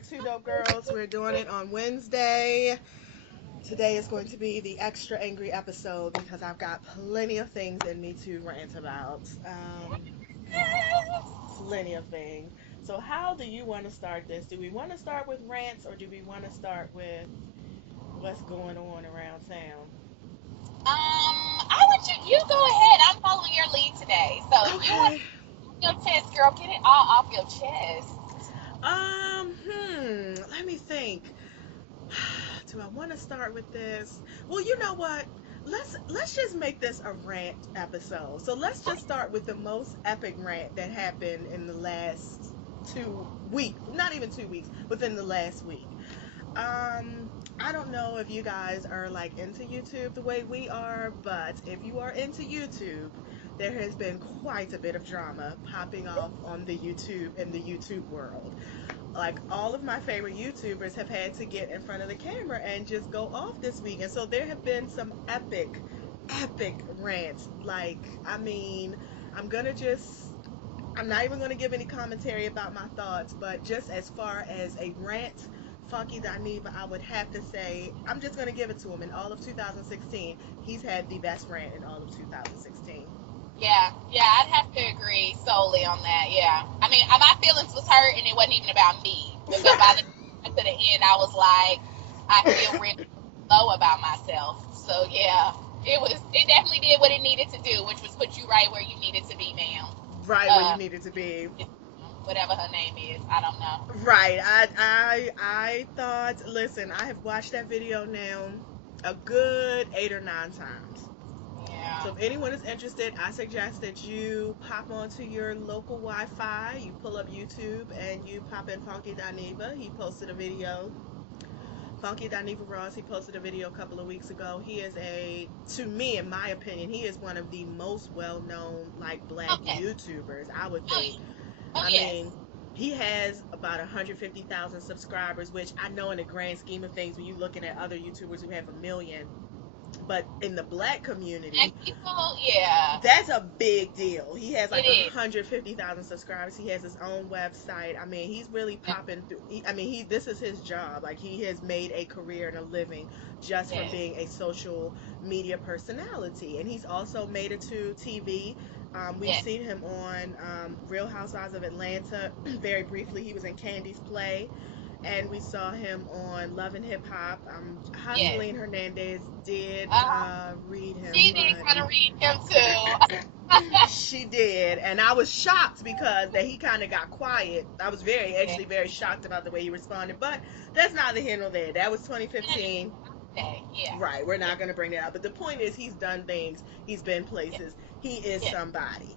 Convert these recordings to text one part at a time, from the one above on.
are Two Dope Girls. We're doing it on Wednesday. Today is going to be the extra angry episode because I've got plenty of things in me to rant about. Plenty of things. So, how do you want to start this? Do we want to start with rants or do we want to start with what's going on around town? I want you go ahead. I'm following your lead today. So you want Okay. your chest, girl, get it all off your chest. Let me think. Do I want to start with this? Well, you know what? Let's just make this a rant episode. So let's just start with the most epic rant that happened in the last 2 weeks. Not even 2 weeks, within the last week. I don't know if you guys are like into YouTube the way we are, but if you are into YouTube, there has been quite a bit of drama popping off on the YouTube in the YouTube world. Like all of my favorite YouTubers have had to get in front of the camera and just go off this week. And so there have been some epic rants. Like, I mean, I'm gonna just I'm not even gonna give any commentary about my thoughts, but just as far as a rant, Funky Dineva, I would have to say I'm just gonna give it to him. In all of 2016, he's had the best rant in all of 2016. Yeah, I'd have to agree solely on that. Yeah, I mean, my feelings was hurt, and it wasn't even about me. But by to the end, I was like, I feel really low about myself. So yeah, it definitely did what it needed to do, which was put you right where you needed to be, ma'am. Right where you needed to be. Whatever her name is, I don't know. Right. I thought, listen, I have watched that video now a good 8 or 9 times. Yeah. So if anyone is interested, I suggest that you pop onto your local Wi-Fi, you pull up YouTube, and you pop in Funky Dineva. He posted a video. Funky Dineva Ross, he posted a video a couple of weeks ago. He is to me, in my opinion, he is one of the most well-known, like, black Okay. YouTubers, I would Oh, think. oh I yes. mean, he has about 150,000 subscribers, which I know in the grand scheme of things, when you're looking at other YouTubers who have a million, but in the black community, And people, yeah, that's a big deal. He has like it is. 150,000 subscribers. He has his own website. I mean, he's really popping through. This is his job. Like, he has made a career and a living just from Yes. being a social media personality. And he's also made it to TV. We've Yes. seen him on Real Housewives of Atlanta. Very briefly, he was in Candy's Play, and we saw him on Love and Hip Hop. Yes. Joseline Hernandez did Uh, read him, she did kind but of read him too. she did, and I was shocked because that he kind of got quiet. I was Yeah. actually very shocked about the way he responded, but that's neither here nor there. That was 2015. Okay. Yeah. Right, we're not going to bring that up. But the point is, he's done things, he's been Yeah. places, he is Yeah. somebody.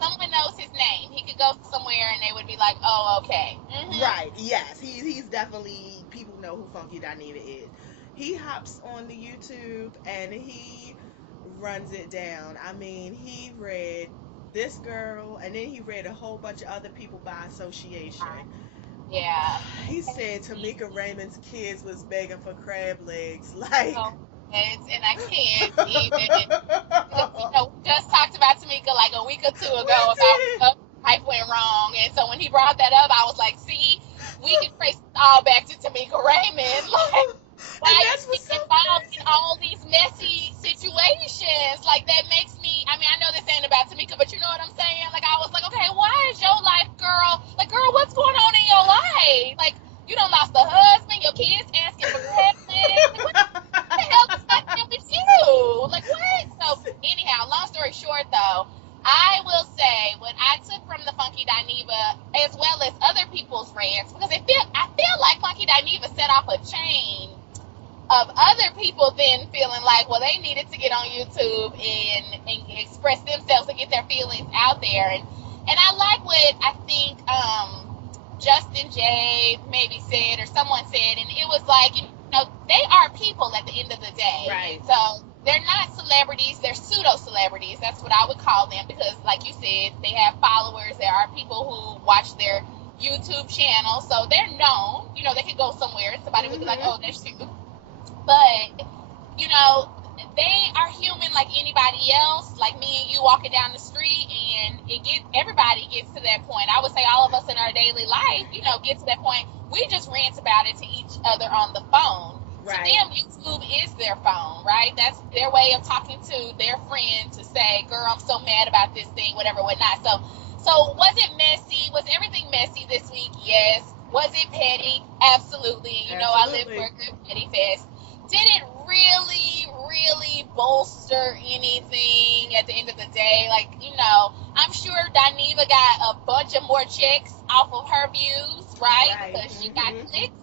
Someone knows his name. He could go somewhere and they would be like, "Oh, okay." Right, yes, he's definitely, people know who Funky Dineva is. He hops on the YouTube and he runs it down. I mean, he read this girl and then he read a whole bunch of other people by association. Yeah. He said Tamika Raymond's kids was begging for crab legs. Like, So, and I can't even. We just talked about Tamika like a week or two we ago about did. what life went wrong, and so when he brought that up, I was like, "See, we can trace it all back to Tamika Raymond. Like, And why that's is what's she so involved crazy. in all these messy situations? Like, that makes me. I mean, I know this ain't about Tamika, but you know what I'm saying? Like, I was like, okay, why is your life, girl? Like, girl, what's going on in your life? Like, you done lost a husband, your kids asking for credit. Like, what the hell is happening with you? Like, what? So, anyhow, long story short, though, I will say what I took from the Funky Dineva, as well as other people's rants, because I feel like Funky Dineva set off a chain of other people then feeling like, well, they needed to get on YouTube and express themselves and get their feelings out there. And I like what I think Justin J maybe said, or someone said, and it was like, they are people at the end of the day. Right. So they're not celebrities, they're pseudo celebrities. That's what I would call them, because like you said, they have followers. There are people who watch their YouTube channel, so they're known. They could go somewhere and somebody would be like, oh, that's you. But, they are human like anybody else, like me and you walking down the street, and everybody gets to that point. I would say all of us in our daily life, you know, get to that point. We just rant about it to each other on the phone. To them, YouTube is their phone, right? That's their way of talking to their friend to say, girl, I'm so mad about this thing, whatever, whatnot. So was it messy? Was everything messy this week? Yes. Was it petty? Absolutely. You know, I live for a good petty fest. Did it really, really bolster anything at the end of the day? Like, you know, I'm sure Dineva got a bunch of more checks off of her views, right? Because she got clicks.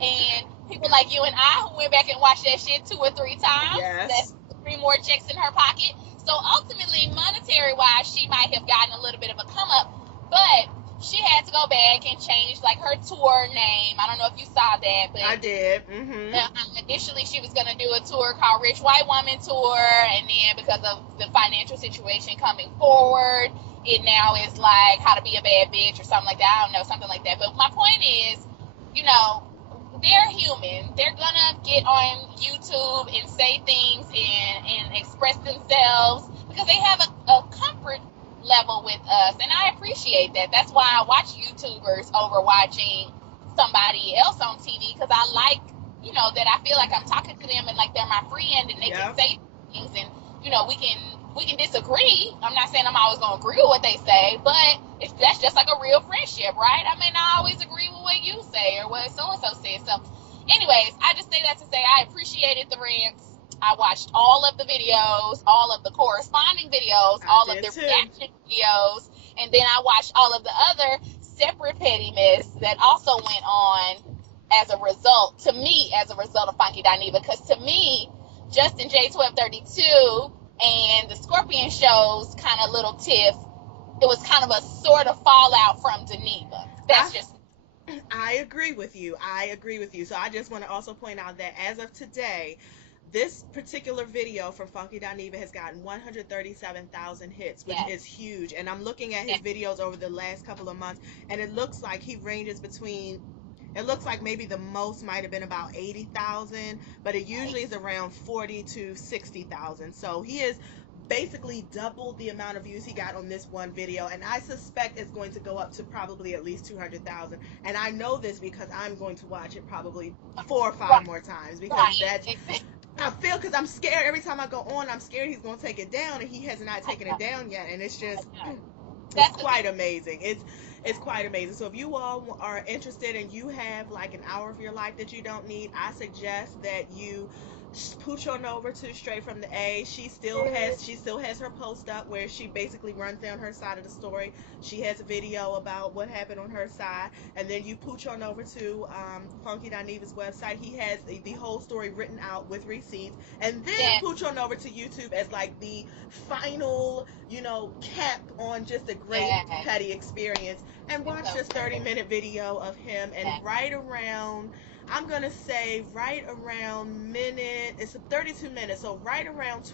And people like you and I who went back and watched that shit 2 or 3 times, that's 3 more checks in her pocket. So ultimately, monetary-wise, she might have gotten a little bit of a come-up, but she had to go back and change, like, her tour name. I don't know if you saw that, but I did. Initially, she was going to do a tour called Rich White Woman Tour, and then because of the financial situation coming forward, it now is like How to Be a Bad Bitch or something like that. I don't know, something like that. But my point is, you know, they're human. They're gonna get on YouTube and say things and express themselves because they have a comfort level with us, and I appreciate that. That's why I watch YouTubers over watching somebody else on TV, because I like, you know, that I feel like I'm talking to them and like they're my friend and they can say things, and you know, we can disagree. I'm not saying I'm always gonna agree with what they say, but that's just like a real friendship, right? I may not always agree with what you say or what so-and-so says. So anyways, I just say that to say I appreciated the rants. I watched all of the videos, all of the corresponding videos, all of the reaction videos, and then I watched all of the other separate petty mess that also went on as a result of Funky Dineva. Because to me, Justin J1232 and the Scorpion Show's kind of little tiff, it was kind of a sort of fallout from Dineva. I agree with you. So I just want to also point out that as of today, this particular video from Funky Dineva has gotten 137,000 hits, which is huge. And I'm looking at his videos over the last couple of months, and it looks like he ranges between, it looks like maybe the most might have been about 80,000, but it usually is around 40 to 60,000. So he is basically doubled the amount of views he got on this one video, and I suspect it's going to go up to probably at least 200,000. And I know this because I'm going to watch it probably 4 or 5 more times, because that's, I feel, because I'm scared every time I go on, I'm scared he's going to take it down, and he has not taken it down yet, and it's just, it's quite amazing. It's quite amazing. So if you all are interested and you have like an hour of your life that you don't need, I suggest that you pooch on over to Straight from the A. She still has her post up where she basically runs down her side of the story. She has a video about what happened on her side, and then you pooch on over to Funky Dineva's website. He has the whole story written out with receipts, and then pooch on over to YouTube as like the final, you know, cap on just a great petty experience, and watch this 30-minute video of him. And right around, I'm gonna say right around minute, it's 32 minutes, so right around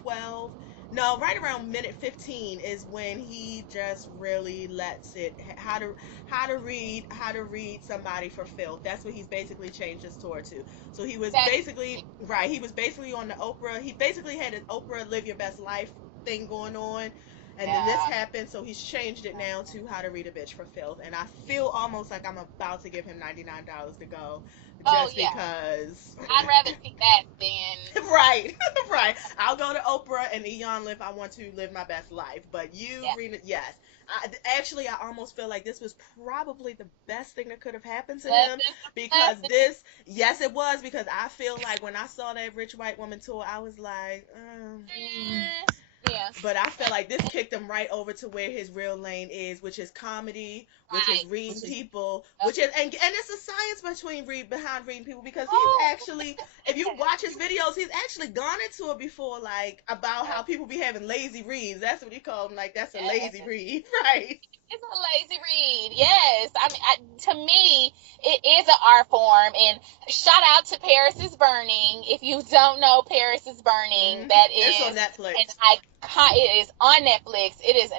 minute 15 is when he just really lets it, how to read somebody for filth. That's what he's basically changed his tour to. So he was basically on the Oprah, he basically had an Oprah Live Your Best Life thing going on. And then this happened, so he's changed it now to How to Read a Bitch for Filth. And I feel almost like I'm about to give him $99 to go, just because. I'd rather see that than. Right. I'll go to Oprah and Eon if I want to live my best life. But you, Rena, yes. I almost feel like this was probably the best thing that could have happened to him, because it was, because I feel like when I saw that Rich White Woman tour, I was like, but I feel like this kicked him right over to where his real lane is, which is comedy, which is reading people, which is, and it's a science behind reading people, because he's actually, if you watch his videos, he's actually gone into it before, like, about how people be having lazy reads. That's what he called them, like, that's a lazy read, right? It's a lazy read, yes. I mean, to me, it is an art form. And shout out to Paris is Burning. If you don't know Paris is Burning, that is, it's on Netflix. It is on Netflix. It is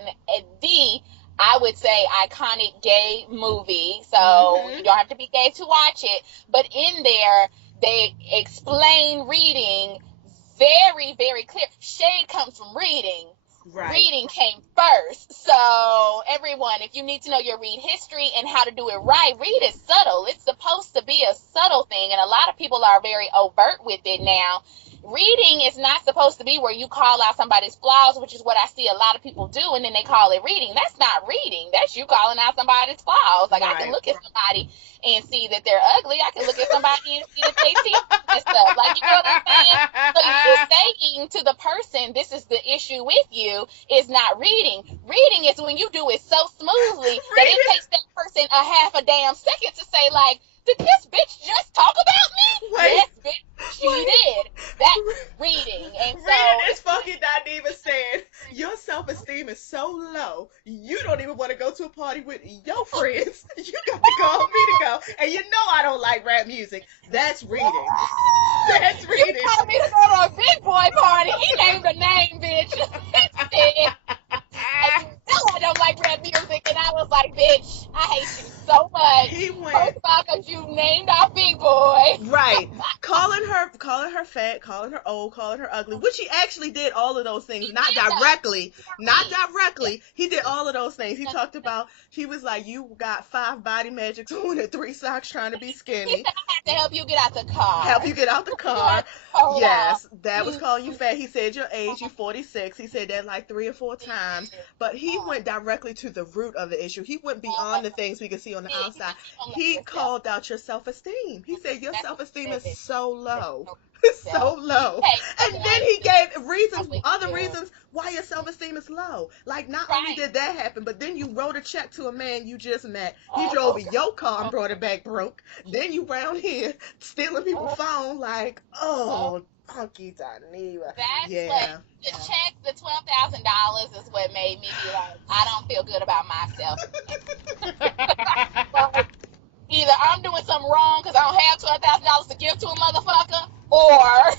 I would say, iconic gay movie. So you don't have to be gay to watch it. But in there, they explain reading very, very clear. Shade comes from reading. Right. reading came first. So everyone, if you need to know your read history and how to do it right, read is subtle. It's supposed to be a subtle thing, and a lot of people are very overt with it now. Reading is not supposed to be where you call out somebody's flaws, which is what I see a lot of people do, and then they call it reading. That's not reading. That's you calling out somebody's flaws. Like, I can Right. look at somebody and see that they're ugly. I can look at somebody and see that they teeth and stuff. Like, you know what I'm saying? So you saying to the person, this is the issue with you, is not reading. Reading is when you do it so smoothly that it Reading. takes that person a half a damn second to say, like, did this bitch just talk about me? Wait. Yes, bitch, she Wait. did. That's reading. And Reading so is Funky Dineva saying your self-esteem is so low, you don't even want to go to a party with your friends. You got to call me to go, and you know I don't like rap music. That's reading. That's you reading. told me to go to a big boy party. He named a name, bitch. He said, and you know I don't like rap music. And I was like, bitch, I hate you so much. He went First of all, because you named our big boy. right, calling her fat, calling her old, calling her ugly, which he actually did all of those things, He not did that. directly, not directly. He did all of those things. He talked about he was like, you got 5 body magics on and 3 socks trying to be He skinny. said I had to help you get out the car. Help you get out the You had car. to hold on. Yes, that was calling you fat. He said your age, you 46. He said that like 3 or 4 times. But he went directly to the root of the issue. He went beyond the things we could see on the He outside. said, you don't love He yourself. called out your self-esteem. He said your That's what self-esteem he is said. so low. So Yourself. You low. take And someone then he gave wrong reasons, with other you. reasons why your self-esteem is low. Like, not only Right. did that happen, but then you wrote a check to a man you just met. He drove Oh, your car and God. brought it back broke. Then you round here stealing people's Oh, phone like, oh. oh, Funky Dineva. That's what Yeah. the check, the $12,000 is what made me be like, I don't feel good about myself. Like, either I'm doing something wrong because I don't have $12,000 to give to a motherfucker, or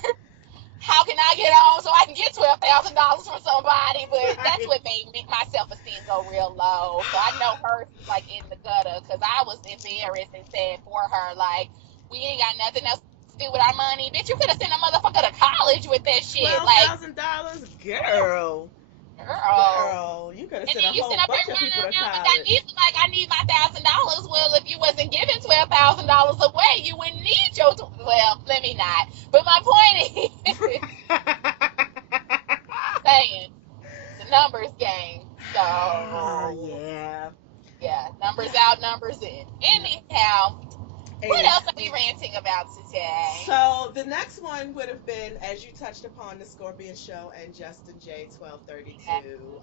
how can I get on so I can get $12,000 from somebody? But that's Right. what made my self esteem go real low. So I know hers is like in the gutter because I was embarrassed and sad for her. Like, we ain't got nothing else to do with our money. Bitch, you could have sent a motherfucker to college with that shit. Like, $12,000, girl. girl. Girl, you could have And sent then a you whole sit up here bunch of people running to around with that college. need, like, I need my $1,000. Well, if you wasn't giving $12,000 away, you wouldn't need your. Well, let me not. But my point is, saying the numbers game. So Yeah. yeah, numbers out, numbers in. Anyhow, what And else are we ranting about today? so the next one would have been, as you touched upon, the Scorpion Show and Justin J 1232.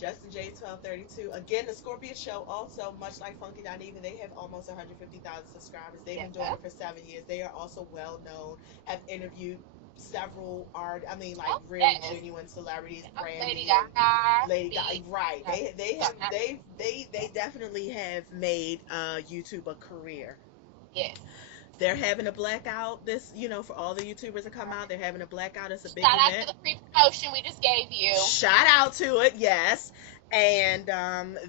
Justin J 1232. Again, the Scorpion Show also, much like Funky Dineva, they have almost 150,000 subscribers. They've been doing Yeah. it for 7 years. They are also well known. Have interviewed several I mean, like Oh, real yes. genuine celebrities, Lady Brandy and Gaga. Lady Gaga. Right. They definitely have made YouTube a career. Yes. They're having a blackout this, for all the YouTubers that come out, they're having a blackout. It's a big Shout out to event. the free promotion we just gave you. Shout out to it, yes. And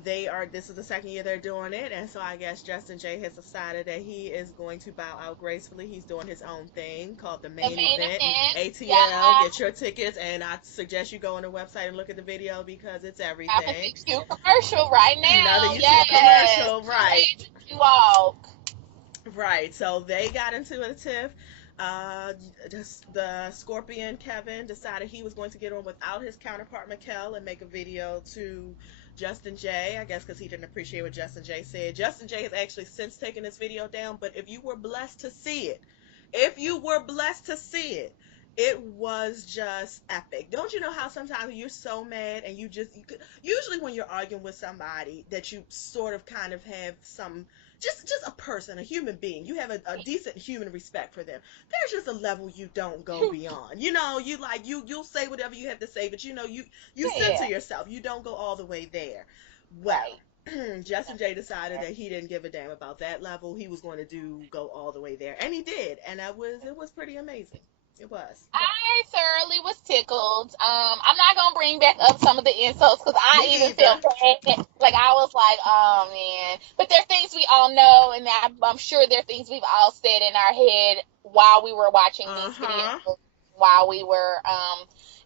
this is the second year they're doing it. And so I guess Justin J has decided that he is going to bow out gracefully. He's doing his own thing called the The main main event. event. ATL, Yeah. get your tickets. And I suggest you go on the website and look at the video because it's Have a everything. YouTube commercial right Another now. YouTube Yes. commercial, right. Age you walk. Right. So they got into a tiff. Uh, the Scorpion Kevin decided he was going to get on without his counterpart Mikkel and make a video to Justin J. I guess because he didn't appreciate what Justin J said. Justin J has actually since taken this video down. But if you were blessed to see it, it was just epic. Don't you know how sometimes you're so mad and usually when you're arguing with somebody that you sort of kind of have some just a person, a human being, you have a decent human respect for them. There's just a level you don't go beyond. You'll say whatever you have to say, but you censor Yeah. yourself. You don't go all the way there. Well, Right. Justin J decided that he didn't give a damn about that level. He was going to go all the way there, and he did, and it was pretty amazing. It was. I thoroughly was tickled. I'm not gonna bring back up some of the insults because I Me even felt either. bad. Like, I was like, oh man. But there are things we all know, and I'm sure there are things we've all said in our head while we were watching these Uh-huh. videos, while we were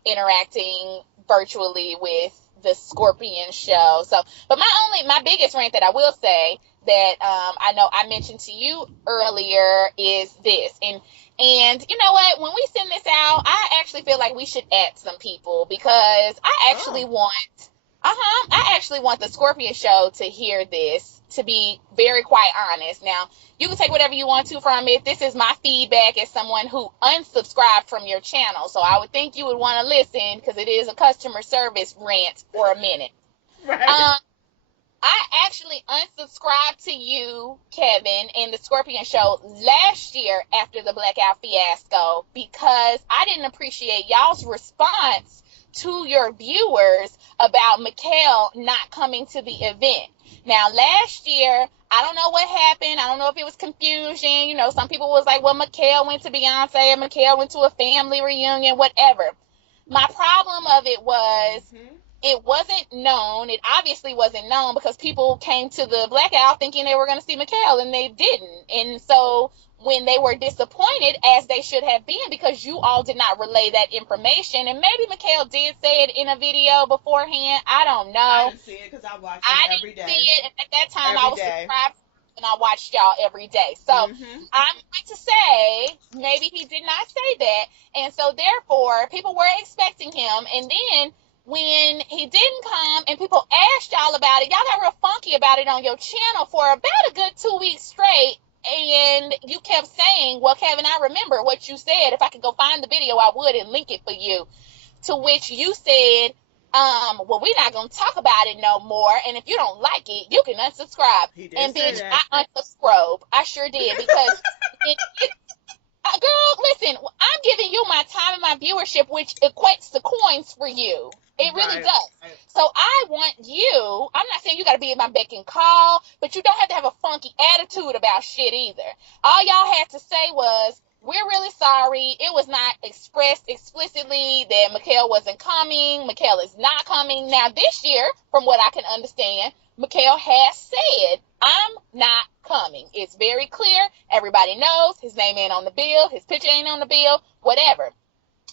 interacting. virtually with the Scorpion show. So, but my biggest rant that I will say that I know I mentioned to you earlier is this, and you know what? When we send this out, I actually feel like we should add some people because I actually want the Scorpion show to hear this. To be very quite honest, now you can take whatever you want to from it. This is my feedback as someone who unsubscribed from your channel, so I would think you would want to listen because it is a customer service rant for a minute. Right. I actually unsubscribed to you, Kevin, and the Scorpion show last year after the Blackout fiasco because I didn't appreciate y'all's response to your viewers about Mikhail not coming to the event. Now, last year, I don't know what happened. I don't know if it was confusion. You know, some people was like, well, Mikhail went to Beyonce and Mikhail went to a family reunion, whatever. My problem of it was it wasn't known. It obviously wasn't known because people came to the Blackout thinking they were going to see Mikhail and they didn't. And so when they were disappointed, as they should have been, because you all did not relay that information, and maybe Mikhail did say it in a video beforehand. I don't know. I didn't see it because I watched it every day. I didn't see it, and at that time Every I was day. subscribed and I watched y'all every day. So I'm going to say maybe he did not say that, and so therefore people were expecting him, and then when he didn't come and people asked y'all about it, y'all got real funky about it on your channel for about a good 2 weeks straight. And you kept saying, well, Kevin, I remember what you said. If I could go find the video, I would and link it for you. To which you said, well, we're not going to talk about it no more. And if you don't like it, you can unsubscribe. He did and say bitch, that. I unsubscribed. I sure did because girl, listen, I'm giving you my time and my viewership, which equates to coins for you. It really does. So I want you, I'm not saying you got to be at my beck and call, but you don't have to have a funky attitude about shit either. All y'all had to say was, we're really sorry. It was not expressed explicitly that Mikhail wasn't coming. Mikhail is not coming. Now this year, from what I can understand, Mikhail has said, I'm not coming. It's very clear. Everybody knows his name ain't on the bill. His picture ain't on the bill. Whatever.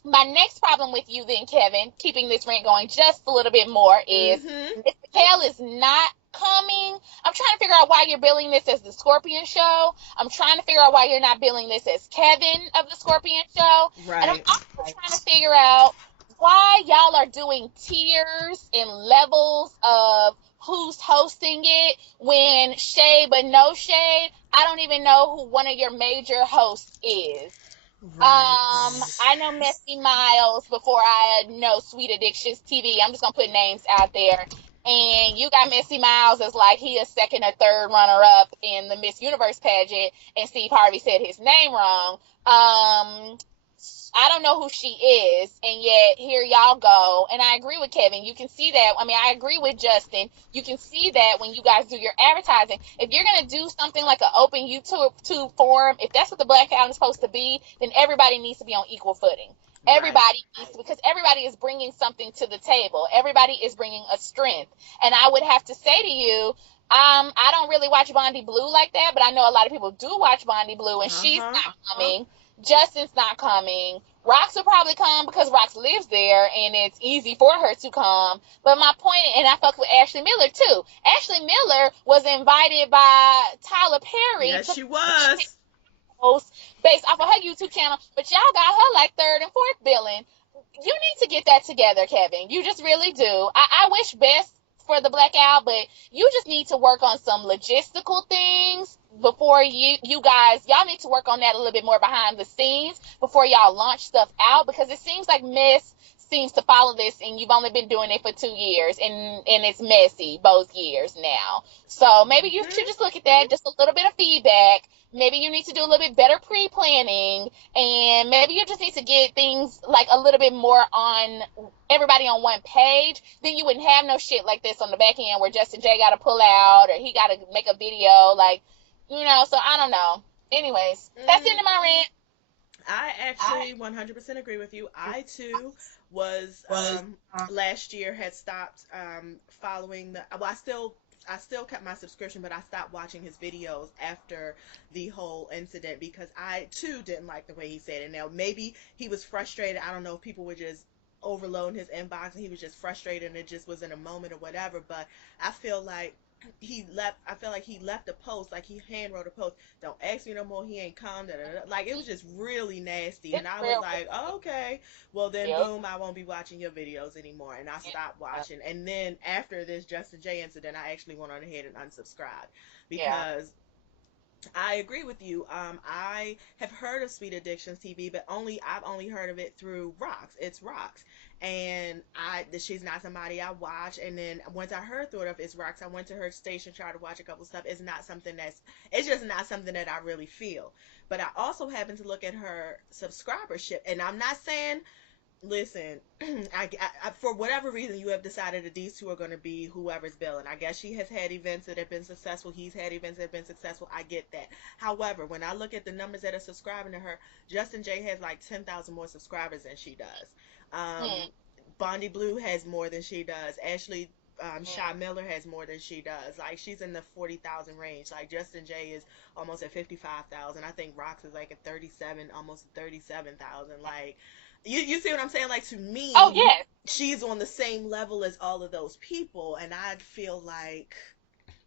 My next problem with you then, Kevin, keeping this rant going just a little bit more is if Mikhail is not coming, I'm trying to figure out why you're billing this as the Scorpion show. I'm trying to figure out why you're not billing this as Kevin of the Scorpion show. Right. And I'm also trying to figure out why y'all are doing tiers and levels of who's hosting it when shade but no shade. I don't even know who one of your major hosts is. I know Messy Miles before I know Sweet Addictions TV. I'm just gonna put names out there. And you got Messy Miles as like he is second or third runner up in the Miss Universe pageant, and Steve Harvey said his name wrong. I don't know who she is, and yet here y'all go. And I agree with Kevin. You can see that. I mean, I agree with Justin. You can see that when you guys do your advertising. If you're going to do something like an open YouTube forum, if that's what the Blackout is supposed to be, then everybody needs to be on equal footing. Everybody needs to, because everybody is bringing something to the table. Everybody is bringing a strength. And I would have to say to you, I don't really watch Bondi Blue like that, but I know a lot of people do watch Bondi Blue, and she's not coming. Justin's not coming. Rox will probably come because Rox lives there and it's easy for her to come. But my point, and I fuck with Ashley Miller too. Ashley Miller was invited by Tyler Perry. Yes, she was. Based off of her YouTube channel, but y'all got her like third and fourth billing. You need to get that together, Kevin. You just really do. I wish best for the Blackout, but you just need to work on some logistical things before you guys, y'all need to work on that a little bit more behind the scenes before y'all launch stuff out, because it seems like Miss seems to follow this and you've only been doing it for 2 years and it's messy both years now. So maybe you should just look at that, just a little bit of feedback. Maybe you need to do a little bit better pre-planning, and maybe you just need to get things like a little bit more on everybody on one page. Then you wouldn't have no shit like this on the back end where Justin J got to pull out or he got to make a video, like, you know, so I don't know. Anyways, that's the end of my rant. I actually 100% agree with you. I too was last year had stopped following the. Well, I still kept my subscription, but I stopped watching his videos after the whole incident because I too didn't like the way he said it. Now maybe he was frustrated. I don't know if people were just overloading his inbox and he was just frustrated and it just was in a moment or whatever. But I feel like he left a post, like he hand wrote a post, don't ask me no more, he ain't come, da, da, da. Like it was just really nasty. And It's I was real. like, oh, okay, well then Yep. boom, I won't be watching your videos anymore. And I stopped Yeah. watching. And then after this Justin J incident, I actually went on ahead and unsubscribed Yeah. because I agree with you. I have heard of Sweet Addictions TV, but I've only heard of it through Rocks. It's Rocks, and she's not somebody I watch. And then once I heard through it of It's Rocks, I went to her station, tried to watch a couple stuff. It's just not something that I really feel. But I also happen to look at her subscribership, and I'm not saying, listen, for whatever reason, you have decided that these two are going to be whoever's billing. I guess she has had events that have been successful. He's had events that have been successful. I get that. However, when I look at the numbers that are subscribing to her, Justin J has like 10,000 more subscribers than she does. Hmm. Bondi Blue has more than she does. Ashley Hmm. Shy Miller has more than she does. Like she's in the 40,000 range. Like Justin J is almost at 55,000. I think Rox is like at 37, almost 37,000. Like you see what I'm saying? Like to Oh me, yes. she's on the same level as all of those people, and I feel like.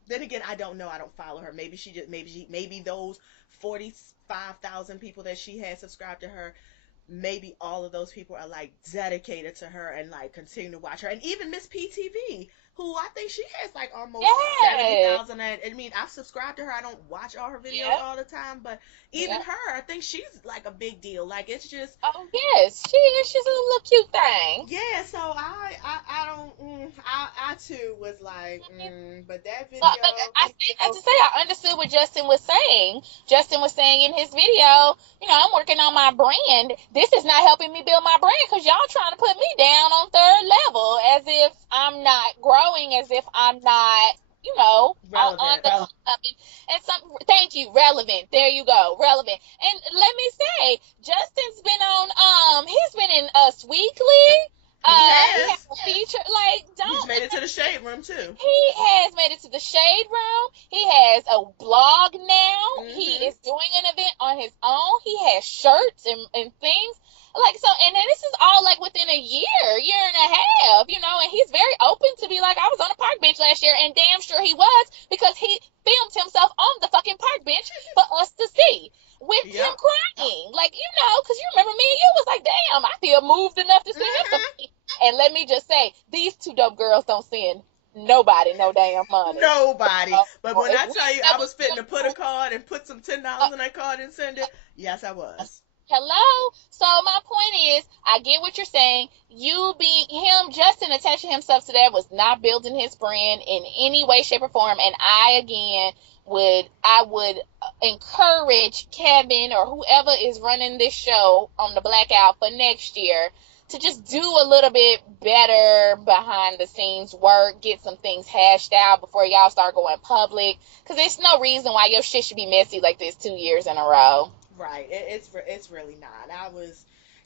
Then again, I don't know. I don't follow her. Maybe those 45,000 people that she has subscribed to her, maybe all of those people are like dedicated to her and like continue to watch her. And even Miss PTV, who I think she has like almost Yes. 70,000. I mean, I've subscribed to her. I don't watch all her videos Yep. all the time, but even Yep. her, I think she's like a big deal. Like it's just, Oh yes. She is. She's a little cute thing. yeah. So I don't, I too was like, but that So, but video, I think I just say I understood what Justin was saying. Justin was saying in his video, I'm working on my brand. This is not helping me build my brand because y'all trying to put me down on third level as if I'm not growing, as if I'm not, on relevant. the up. And some, thank you, relevant. There you go, relevant. And let me say, Justin's been on, he's been in Us Weekly. He He has has. a feature. Like, He's don't made it to the shade room too. he has made it to the Shade Room. He has a blog now. He Mhm. is doing an event on his own. He has shirts and things. Like, so, and then this is all like within a year and a half, and he's very open to be like, I was on a park bench last year, and damn sure he was, because he filmed himself on the fucking park bench for us to see with him Yep. crying. Like, because you remember me and you was like, damn, I feel moved enough to send him some Mhm. money. And let me just say, these two dope girls don't send nobody no damn money. Nobody. But when If I we tell you I ever was fitting to put a card and put some $10 in that card and send it, yes, I was. hello. So my point is, I get what you're saying. You being him, Justin attaching himself to that was not building his brand in any way, shape, or form. And I would encourage Kevin or whoever is running this show on the Blackout for next year to just do a little bit better behind the scenes work, get some things hashed out before y'all start going public. Because there's no reason why your shit should be messy like this 2 years in a row. Right. It's really not.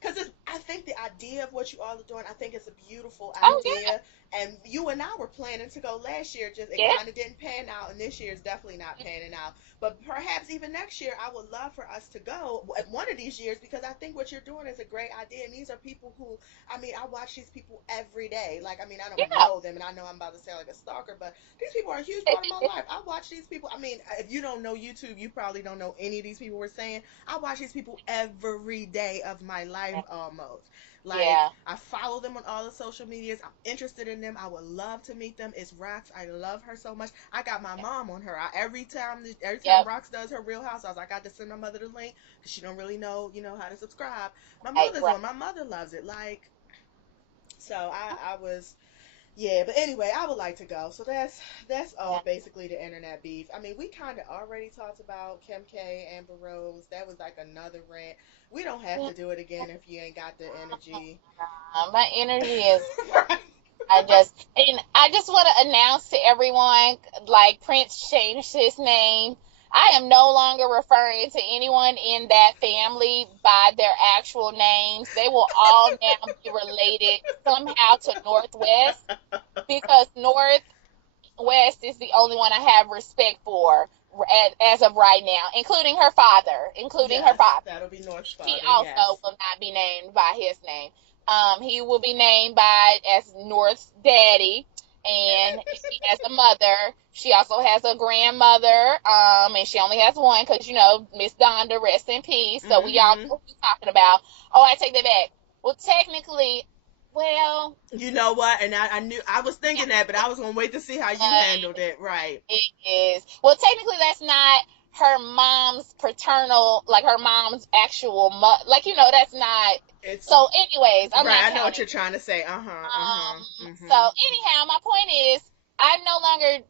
Because I think the idea of what you all are doing, I think it's a beautiful Oh yeah, idea. And you and I were planning to go last year, just it yeah, kind of didn't pan out, and this year is definitely not panning out. But perhaps even next year, I would love for us to go at one of these years because I think what you're doing is a great idea. And these are people who, I mean, I watch these people every day. Like, I mean, I don't yeah. know them, and I know I'm about to sound like a stalker, but these people are a huge part of my life. I watch these people. I mean, if you don't know YouTube, you probably don't know any of these people we're saying. I watch these people every day of my life almost. Like, Yeah. I follow them on all the social medias. I'm interested in them. I would love to meet them. It's Rox. I love her so much. I got my mom on her. Every time Yep. Rox does her Real House, I got to send my mother the link because she don't really know, how to subscribe. My Right. mother's Right. on. My mother loves it. Like, so I was, yeah, but anyway, I would like to go. So that's all Yeah. basically the internet beef. I mean, we kind of already talked about Kim K, Amber Rose. That was like another rant. We don't have Yeah. to do it again if you ain't got the energy. My energy is. Right. I just want to announce to everyone, like Prince changed his name. I am no longer referring to anyone in that family by their actual names. They will all now be related somehow to Northwest, because Northwest is the only one I have respect for as of right now, including her father. Including her Yes, father. that'll be North's He father. also Yes. will not be named by his name. He will be named as North's daddy, and she has a mother. She also has a grandmother, and she only has one because Miss Donda, rest in peace. So we all know Mm-hmm. what we're talking about. Oh, I take that back. Well, technically, well, You know what? And I knew I was thinking that, but I was gonna wait to see how you handled it. Right. it is. Well, technically, that's not her mom's paternal, like her mom's actual like that's not. It's So, anyways, I'm right. not I know what counting. you're trying to say. Uh huh. Uh huh. So Mm-hmm. anyhow, my point is, I'm no longer.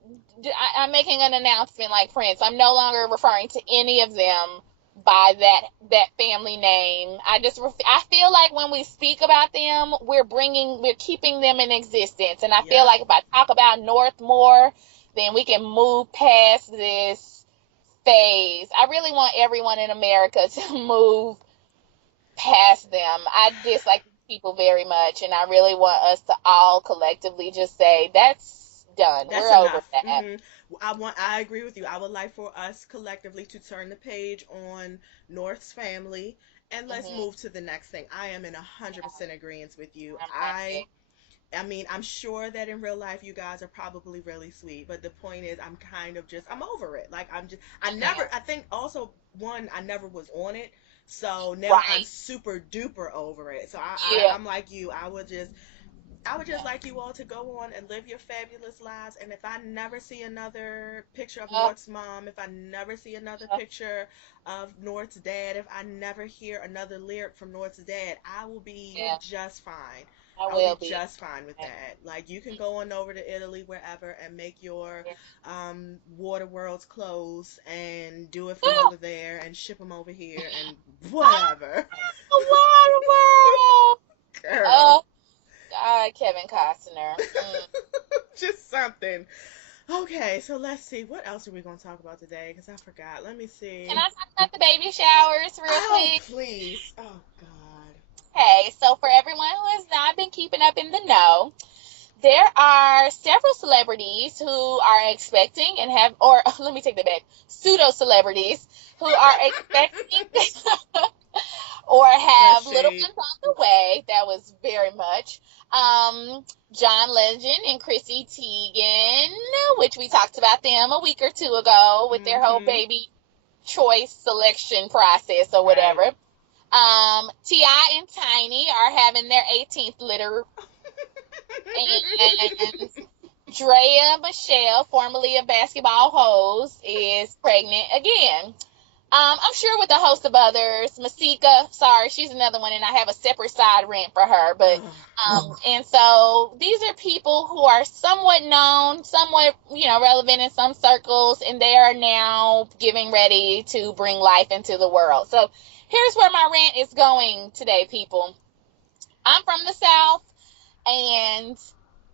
I'm making an announcement like Prince. I'm no longer referring to any of them by that family name. I feel like when we speak about them, we're keeping them in existence, and I feel Yep. like if I talk about North more, then we can move past this phase. I really want everyone in America to move past them. I dislike these people very much, and I really want us to all collectively just say that's done. That's We're over enough. that. Hmm. I agree with you. I would like for us collectively to turn the page on North's family and let's Hmm. move to the next thing. I am in 100% agreement with you. I'm I happy. I mean, I'm sure that in real life you guys are probably really sweet, but the point is I'm kind of just I'm over it. Like Hmm. I think also one I never was on it. So now I'm Right. super duper over it. So Yeah. I'm like you. I would just like you all to go on and live your fabulous lives. And if I never see another picture of Uh, North's mom, if I never see another uh, picture of North's dad, if I never hear another lyric from North's dad, I will be yeah. just fine. I I will be will be. just fine with that. Like you can go on over to Italy, wherever, and make your Yeah. water worlds clothes and do it from Oh, over there and ship them over here and whatever. the water world. Girl, Oh God, Kevin Costner. just something. Okay, so let's see. What else are we going to talk about today? Because I forgot. Let me Can see. I talk about the baby showers real Oh, quick? please. Oh, God. Hey, so for everyone who has not been keeping up in the know, there are several celebrities who are expecting and have, or let me take that back, pseudo celebrities who are expecting or Fresh have little shade. ones on the way. That was very much. John Legend and Chrissy Teigen, which we talked about them a week or two ago with their whole Mm-hmm. baby choice selection process or Right. whatever. T.I. and Tiny are having their 18th litter, and Drea Michelle, formerly of Basketball Hose, is pregnant again. I'm sure with a host of others. Masika, sorry, she's another one, and I have a separate side rant for her. But Ugh. and so these are people who are somewhat known, somewhat relevant in some circles, and they are now getting ready to bring life into the world. So here's where my rant is going today, people. I'm from the South, and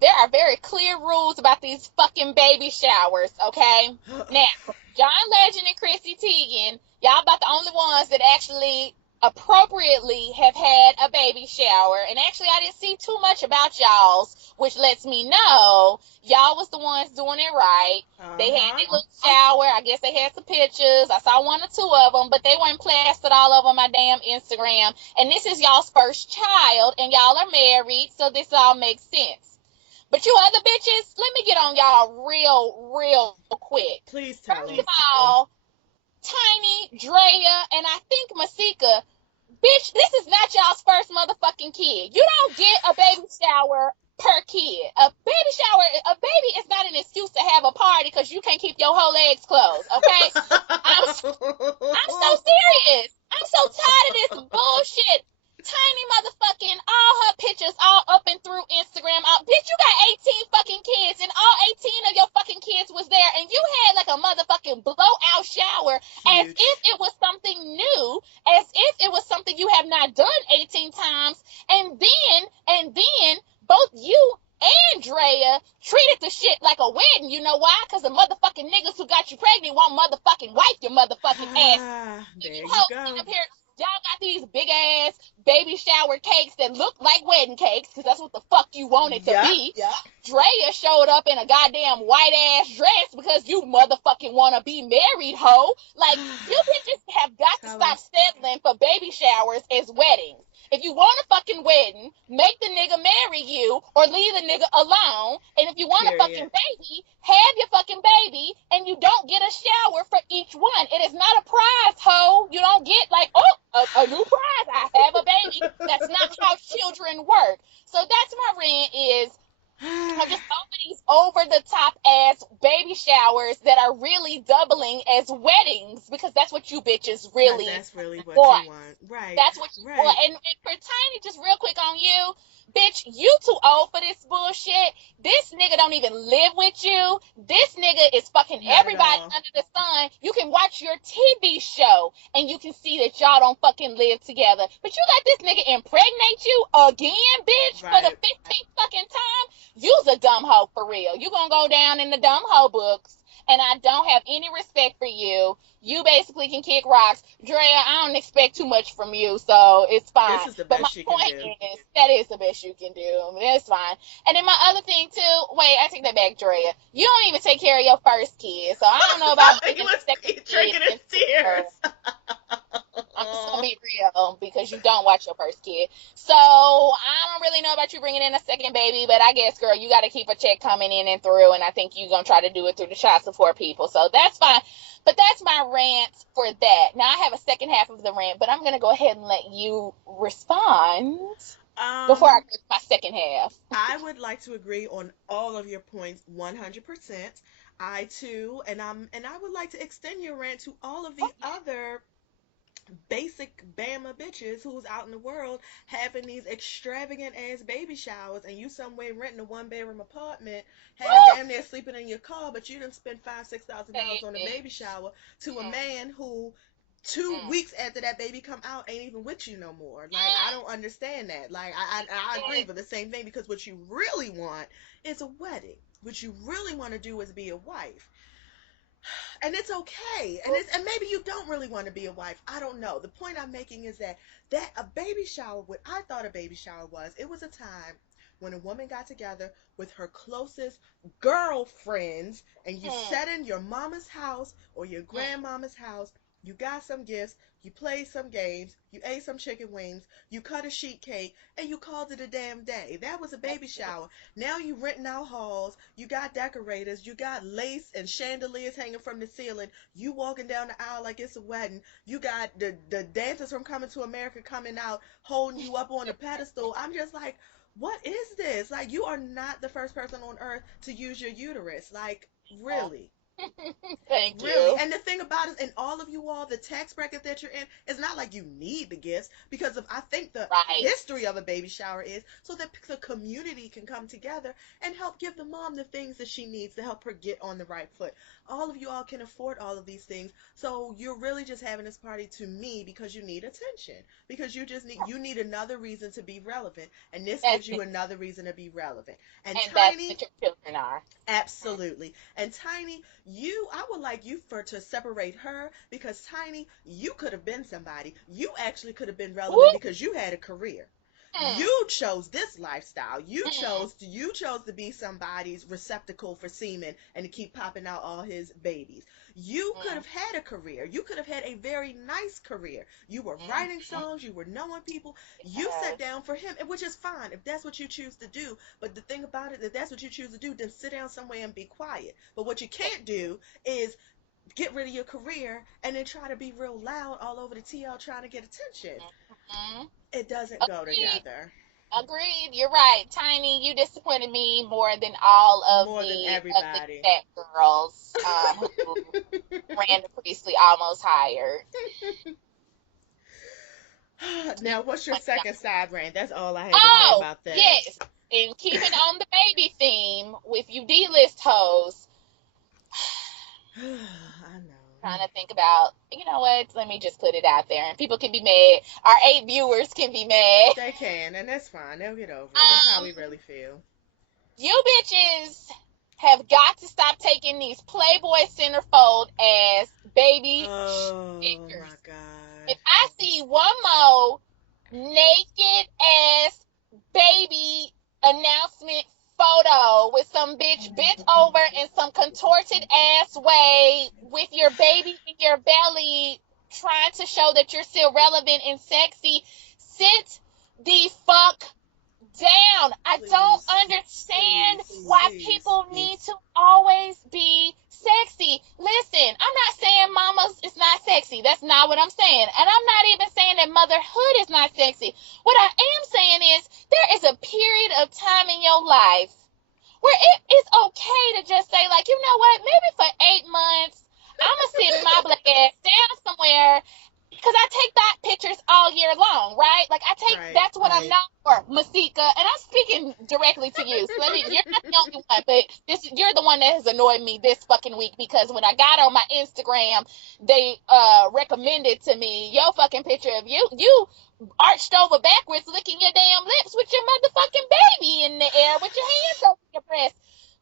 there are very clear rules about these fucking baby showers, okay? Now, John Legend and Chrissy Teigen, y'all about the only ones that actually appropriately have had a baby shower. And actually, I didn't see too much about y'all's, which lets me know y'all was the ones doing it right. They had Uh-huh. their little shower. I guess they had some pictures. I saw one or two of them, but they weren't plastered all over my damn Instagram. And this is y'all's first child, and y'all are married, so this all makes sense. But you other bitches, let me get on y'all real quick. Please tell First of them. all, Tiny, Drea, and I think Masika, bitch, this is not y'all's first motherfucking kid. You don't get a baby shower per kid. A baby is not an excuse to have a party because you can't keep your whole legs closed, okay? I'm I'm so serious. I'm so tired of this bullshit. Tiny motherfucking all her pictures all up and through Instagram. Bitch, you got 18 fucking kids, and all 18 of your fucking kids was there, and you had like a motherfucking blowout shower as if Huge. it was something new, as if it was something you have not done 18 times, and then both you and Drea treated the shit like a wedding. You know why? Because the motherfucking niggas who got you pregnant won't motherfucking wipe your motherfucking ass. Ah, You there you hoes sitting go. up here. Y'all got these big ass baby shower cakes that look like wedding cakes, because that's what the fuck you want it to Yep. be. Drea showed up in a goddamn white ass dress because you motherfucking want to be married, hoe. Like, you bitches have got to stop settling for baby showers as weddings. If you want a fucking wedding, make the nigga marry you or leave the nigga alone. And if you want a fucking baby, have your fucking baby, and you don't get a shower for each one. It is not a prize, hoe. You don't get like, oh, a new prize. I have a baby. That's not how children work. So that's my rant is, I'm just over these over-the-top ass baby showers that are really doubling as weddings, because that's what you bitches really That's really what want. you want. Right. That's what you want. And for Tiny, just real quick on you, bitch, you too old for this bullshit. This nigga don't even live with you. This nigga is fucking everybody under the sun. You can watch your TV show and you can see that y'all don't fucking live together. But you let this nigga impregnate you again, bitch, for the 15th fucking time. You's a dumb hoe for real. You gonna go down in the dumb hoe books. And I don't have any respect for you. You basically can kick rocks. Drea, I don't expect too much from you, so it's fine. This is the best you can do. But my point is, that is the best you can do. I mean, that's fine. And then my other thing, too, wait, I take that back, Drea. You don't even take care of your first kid, so I don't know about you must be drinking in tears. I'm just going to be real, because you don't watch your first kid. So I don't really know about you bringing in a second baby, but I guess, girl, you got to keep a check coming in and through, and I think you're going to try to do it through the child support people. So that's fine. But that's my rant for that. Now, I have a second half of the rant, but I'm going to go ahead and let you respond before I go to my second half. I would like to agree on all of your points 100%. I, too, and I would like to extend your rant to all of the other basic Bama bitches who's out in the world having these extravagant ass baby showers, and you somewhere renting a 1-bedroom apartment, damn near sleeping in your car, but you done spend $5,000-$6,000 on a baby shower to a man who 2 weeks after that baby come out ain't even with you no more. Like, I don't understand that. Like, I agree with the same thing, because what you really want is a wedding. What you really want to do is be a wife. And it's okay. And maybe you don't really want to be a wife. I don't know. The point I'm making is that a baby shower, what I thought a baby shower was, it was a time when a woman got together with her closest girlfriends, and you sat in your mama's house or your grandmama's house, you got some gifts, you played some games, you ate some chicken wings, you cut a sheet cake, and you called it a damn day. That was a baby shower. Now you renting out halls, you got decorators, you got lace and chandeliers hanging from the ceiling, you walking down the aisle like it's a wedding, you got the dancers from Coming to America coming out, holding you up on a pedestal. I'm just like, what is this? Like, you are not the first person on earth to use your uterus. Like, really? Thank you. Really? And the thing about it, and all of you all, the tax bracket that you're in, it's not like you need the gifts, because I think the history of a baby shower is so that the community can come together and help give the mom the things that she needs to help her get on the right foot. All of you all can afford all of these things, so you're really just having this party, to me, because you need attention, because you need another reason to be relevant, and this gives you another reason to be relevant. And Tiny, that's what your children are. Absolutely. And Tiny, I would like you to separate her, because Tiny, you could have been somebody. You actually could have been relevant because you had a career. You chose this lifestyle. You chose to be somebody's receptacle for semen and to keep popping out all his babies. You could have had a career. You could have had a very nice career. You were writing songs. You were knowing people. You sat down for him, which is fine if that's what you choose to do. But the thing about it, if that's what you choose to do, then sit down somewhere and be quiet. But what you can't do is get rid of your career and then try to be real loud all over the TL trying to get attention. It doesn't go together. Agreed. You're right. Tiny, you disappointed me more than all of the fat girls who Randa Priestley almost hired. Now, what's your second side rant? That's all I had to say about that. Yes. And keeping on the baby theme with you D-list hoes. I know. Trying to think about, you know what, let me just put it out there, and people can be mad. Our 8 viewers can be mad. They can, and that's fine. They'll get over it. That's how we really feel. You bitches have got to stop taking these Playboy centerfold ass baby Oh pictures. my God. If I see one more naked ass baby announcement photo with some bitch bent over in some contorted ass way with your baby in your belly trying to show that you're still relevant and sexy. Sit the fuck down. I don't Please, understand please, why please. people need to always be sexy. Listen, I'm not saying mamas is not sexy. That's not what I'm saying. And I'm not even saying that motherhood is not sexy. What I am saying is there is a period of time in your life where it is okay to just say, like, you know what, maybe for 8 months, I'm going to sit my black ass down somewhere because I take that pictures all year long, right? Like Right, that's what I'm known for, Masika, and I'm speaking directly to you. So you're not the only one, but you're the one that has annoyed me this fucking week because when I got on my Instagram, they recommended to me your fucking picture of you arched over backwards, licking your damn lips with your motherfucking baby in the air with your hands over your breast.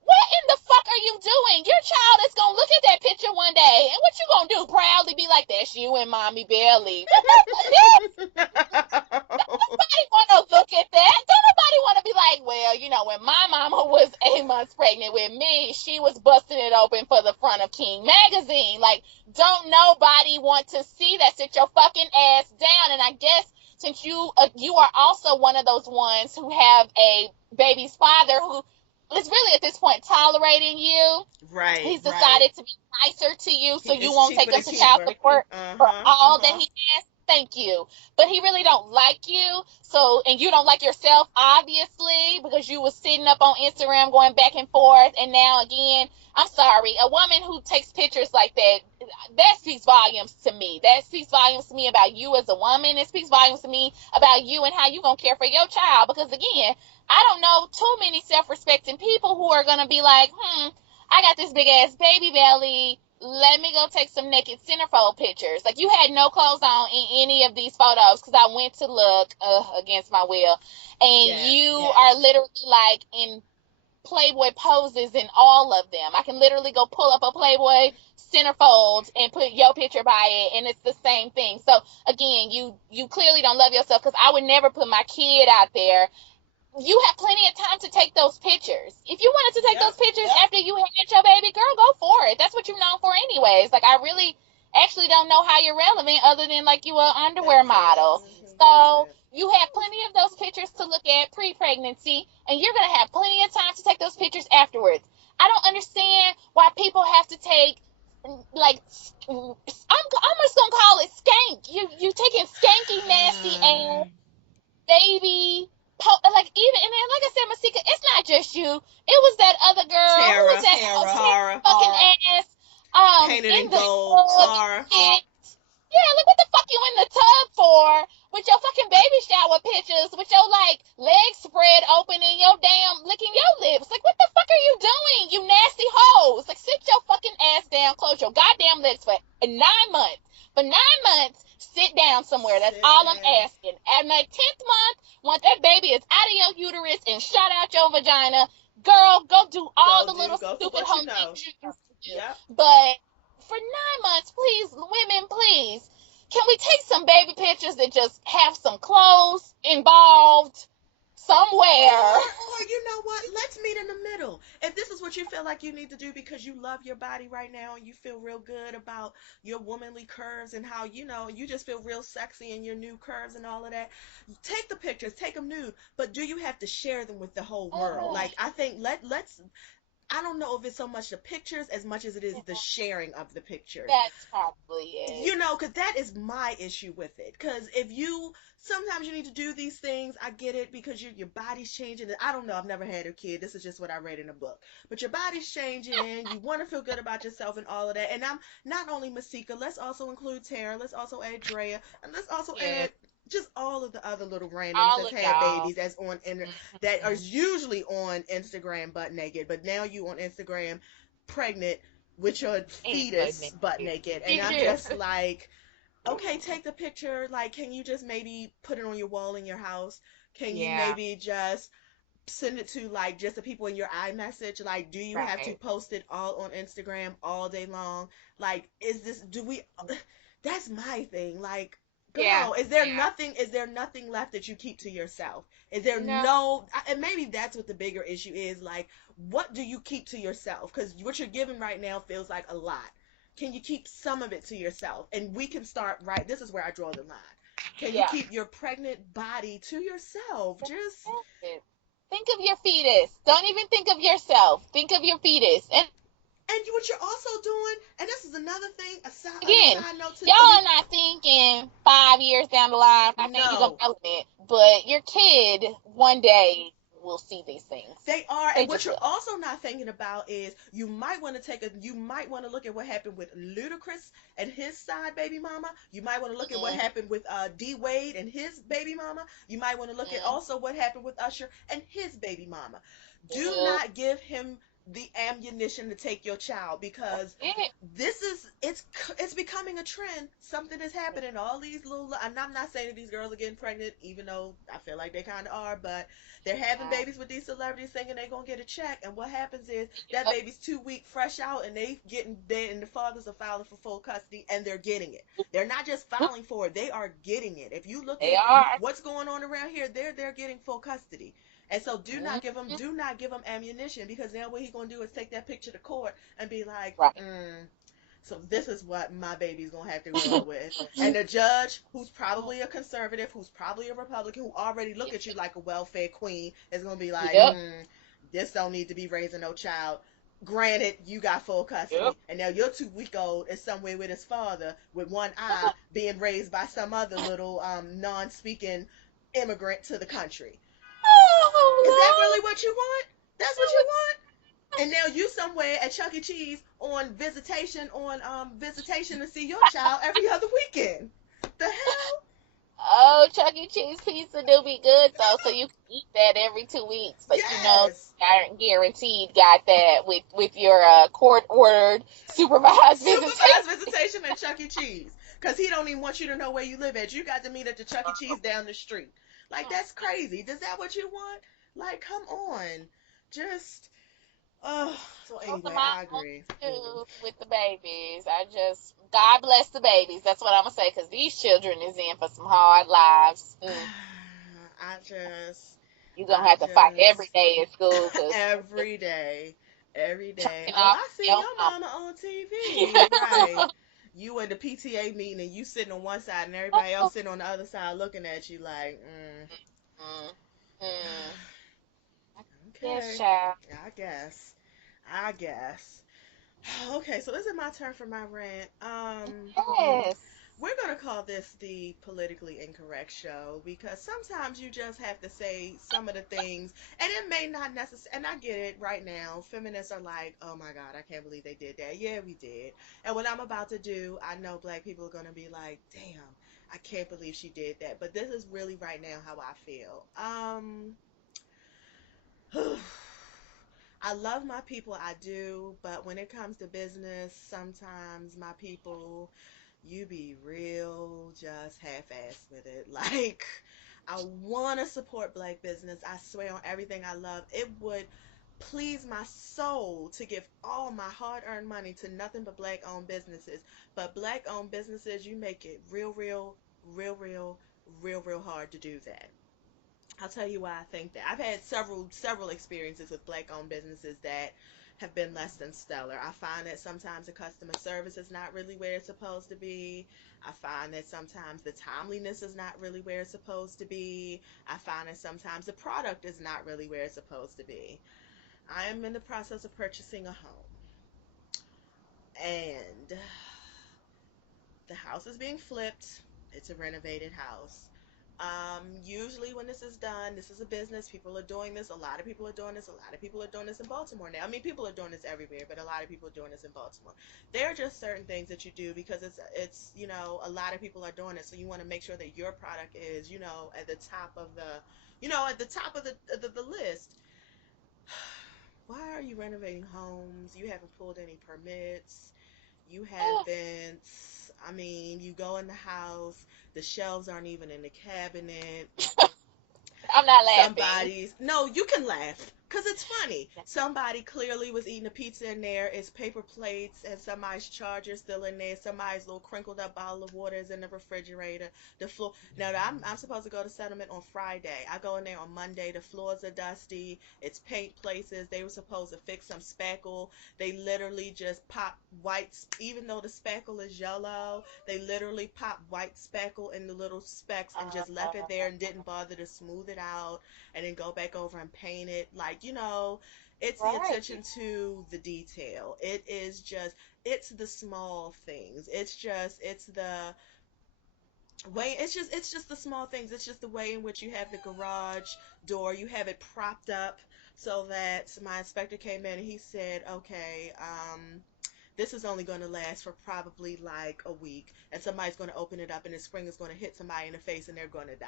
What in the fuck are you doing? Your child is gonna look at that picture one day, and what you gonna do? Proudly be like, "That's you and mommy belly." What the fuck? Nobody wanna look at that. Don't nobody wanna be like, "Well, you know, when my mama was 8 months pregnant with me, she was busting it open for the front of King magazine." Like, don't nobody want to see that? Sit your fucking ass down. And I guess since you are also one of those ones who have a baby's father who is really at this point tolerating you. right, He's right. decided to be nicer to you so you It's won't cheaper take to him to child keeper. support for Uh-huh, all that uh-huh. he has. Thank you. But he really don't like you. So, and you don't like yourself, obviously, because you was sitting up on Instagram going back and forth. And now again, I'm sorry, a woman who takes pictures like that speaks volumes to me. That speaks volumes to me about you as a woman. It speaks volumes to me about you and how you gonna care for your child. Because again, I don't know too many self-respecting people who are gonna be like, I got this big ass baby belly. Let me go take some naked centerfold pictures. Like, you had no clothes on in any of these photos because I went to look against my will, and Yes, you yes. are literally like in Playboy poses in all of them. I can literally go pull up a Playboy centerfold and put your picture by it, and it's the same thing. So again, you clearly don't love yourself because I would never put my kid out there. You have plenty of time to take those pictures. If you wanted to take those Yep. pictures after you had your baby, girl, go for it. That's what you're known for anyways. Like, I really actually don't know how you're relevant other than like you an underwear That's it. model. That's So it. you have plenty of those pictures to look at pre-pregnancy, and you're gonna have plenty of time to take those pictures afterwards. I don't understand why people have to take like I'm just gonna call it skank. You taking skanky nasty ass baby, like even and then like I said, Masika, it's not just you. It was that other girl who was Tara, that Tara, fucking ass painted in in the gold, Tara. shit. Yeah, like what the fuck you in the tub for with your fucking baby shower pictures with your like legs spread open and your damn licking your lips. Like what the fuck are you doing, you nasty hoes? Like sit your fucking ass down, close your goddamn lips for 9 months. For 9 months, sit down somewhere. That's Sit all I'm down. asking. And the 10th month, once that baby is out of your uterus and shot out your vagina, girl, go do all Go the do, little go for stupid what you hoe know. things you used to do. Yep. But for 9 months, please, women, please, can we take some baby pictures that just have some clothes involved somewhere? Or you know what? Let's meet in the middle. If this is what you feel like you need to do because you love your body right now and you feel real good about your womanly curves and how you just feel real sexy in your new curves and all of that, take the pictures, take them nude, but do you have to share them with the whole world? Oh, Like I think let's I don't know if it's so much the pictures as much as it is the sharing of the pictures. that's probably it. Because that is my issue with it. Because if you sometimes you need to do these things, I get it because your body's changing. I don't know, I've never had a kid, this is just what I read in a book, but your body's changing, you want to feel good about yourself and all of that. And I'm not only Masika, let's also include Tara, let's also add Drea, and let's also Yes, add just all of the other little randoms all that's of had y'all. babies that's on that are Mhm. usually on Instagram butt naked, but now you on Instagram pregnant with your And butt fetus butt naked. naked. And I'm Yeah. just like, okay, take the picture. Like, can you just maybe put it on your wall in your house? Can you Yeah, maybe just send it to like just the people in your iMessage? Like, do you have to right. post it all on Instagram all day long? Like, is this, do we, that's my thing. Like, Yeah. Girl, Yeah. is there nothing left that you keep to yourself? Is there No. no, and maybe that's what the bigger issue is, like, what do you keep to yourself? Because what you're giving right now feels like a lot. Can you keep some of it to yourself? And we can start right, this is where I draw the line. Can you Yeah. keep your pregnant body to yourself? Just, Think of your fetus. Don't even think of yourself. Think of your fetus. And and what you're also doing, and this is another thing, other again, side note to y'all you, are not thinking 5 years down the line. I'm not saying you're gonna no, melon it, but your kid one day will see these things. they are, They and what just you're will. also not thinking about is you might want to look at what happened with Ludacris and his side baby mama. You might want to look at what Mm-hmm. happened with D Wade and his baby mama. You might want to look at Mm-hmm. also what happened with Usher and his baby mama. Do Mm-hmm. not give him the ammunition to take your child, because It. this is it's becoming a trend. Something is happening. All these little, and I'm not saying that these girls are getting pregnant, even though I feel like they kind of are, but they're having babies with these celebrities thinking they're gonna get a check, and what happens is that Yep. baby's 2 week fresh out, and they getting dead, and the fathers are filing for full custody, and they're getting it. They're not just filing for it; they are getting it. If you look They at are. what's going on around here, they're getting full custody. And so Mm-hmm. do not give him ammunition, because now what he's gonna do is take that picture to court and be like, Right. so this is what my baby's gonna have to roll with. And the judge, who's probably a conservative, who's probably a Republican, who already look at you like a welfare queen, is gonna be like, Yep. this don't need to be raising no child. Granted, you got full Yep. custody, and now your 2 week old is somewhere with his father with one eye, being raised by some other little non-speaking immigrant to the country. Is that Oh really what you want? That's what you want? And now you somewhere at Chuck E. Cheese on visitation to see your child every other weekend. The hell? Oh, Chuck E. Cheese pizza do be good though, so you can eat that every 2 weeks. Like Yes. guaranteed got that with your court ordered supervised visitation. Supervised visitation at Chuck E. Cheese. Because he don't even want you to know where you live at. You got to meet at the Chuck E. Cheese down the street. Like, that's crazy. Is that what you want? Like, come on. Just, oh. So Those are anyway, my I own agree. two with the babies. I just God bless the babies. That's what I'm gonna say because these children is in for some hard lives. I just, You're gonna I have to fight every just, day at school because every day, every day. chopping Oh, off I see your your mama. mama on TV. Right. You in the PTA meeting, and you sitting on one side and everybody else sitting on the other side looking at you like, Mm, mm. Yes, okay, child. I guess. I guess. Okay, so is it my turn for my rant? Yes. We're going to call this the politically incorrect show, because sometimes you just have to say some of the things, and it may not necessarily, and I get it right now. Feminists are like, oh my God, I can't believe they did that. Yeah, we did. And what I'm about to do, I know black people are going to be like, damn, I can't believe she did that. But this is really right now how I feel. I love my people, I do, but when it comes to business, sometimes my people, you be real just half-assed with it. Like, I want to support black business. I swear on everything I love. It would please my soul to give all my hard-earned money to nothing but black-owned businesses. But black-owned businesses, you make it real, real hard to do that. I'll tell you why I think that. I've had several experiences with black owned businesses that have been less than stellar. I find that sometimes the customer service is not really where it's supposed to be. I find that sometimes the timeliness is not really where it's supposed to be. I find that sometimes the product is not really where it's supposed to be. I am in the process of purchasing a home, and the house is being flipped. It's a renovated house. Usually when this is done, this is a business. People are doing this. A lot of people are doing this. A lot of people are doing this in Baltimore now. I mean, people are doing this everywhere, but a lot of people are doing this in Baltimore. There are just certain things that you do because it's a lot of people are doing it. So you want to make sure that your product is at the top of the list. Why are you renovating homes? You haven't pulled any permits. You haven't. I mean, you go in the house, the shelves aren't even in the cabinet. I'm not laughing. Somebody's. No, you can laugh. Because it's funny. Somebody clearly was eating a pizza in there. It's paper plates and somebody's charger still in there. Somebody's little crinkled up bottle of water is in the refrigerator. The floor. Now, I'm supposed to go to settlement on Friday. I go in there on Monday. The floors are dusty. It's paint places. They were supposed to fix some spackle. They literally just pop white, even though the spackle is yellow, they literally pop white spackle in the little specks and just left it there and didn't bother to smooth it out and then go back over and paint it. Like, it's the Right. attention to the detail. It's the small things. It's the way, it's just the small things. It's just the way in which you have the garage door, you have it propped up so that my inspector came in and he said, okay, this is only going to last for probably like a week, and somebody's going to open it up and the spring is going to hit somebody in the face and they're going to die.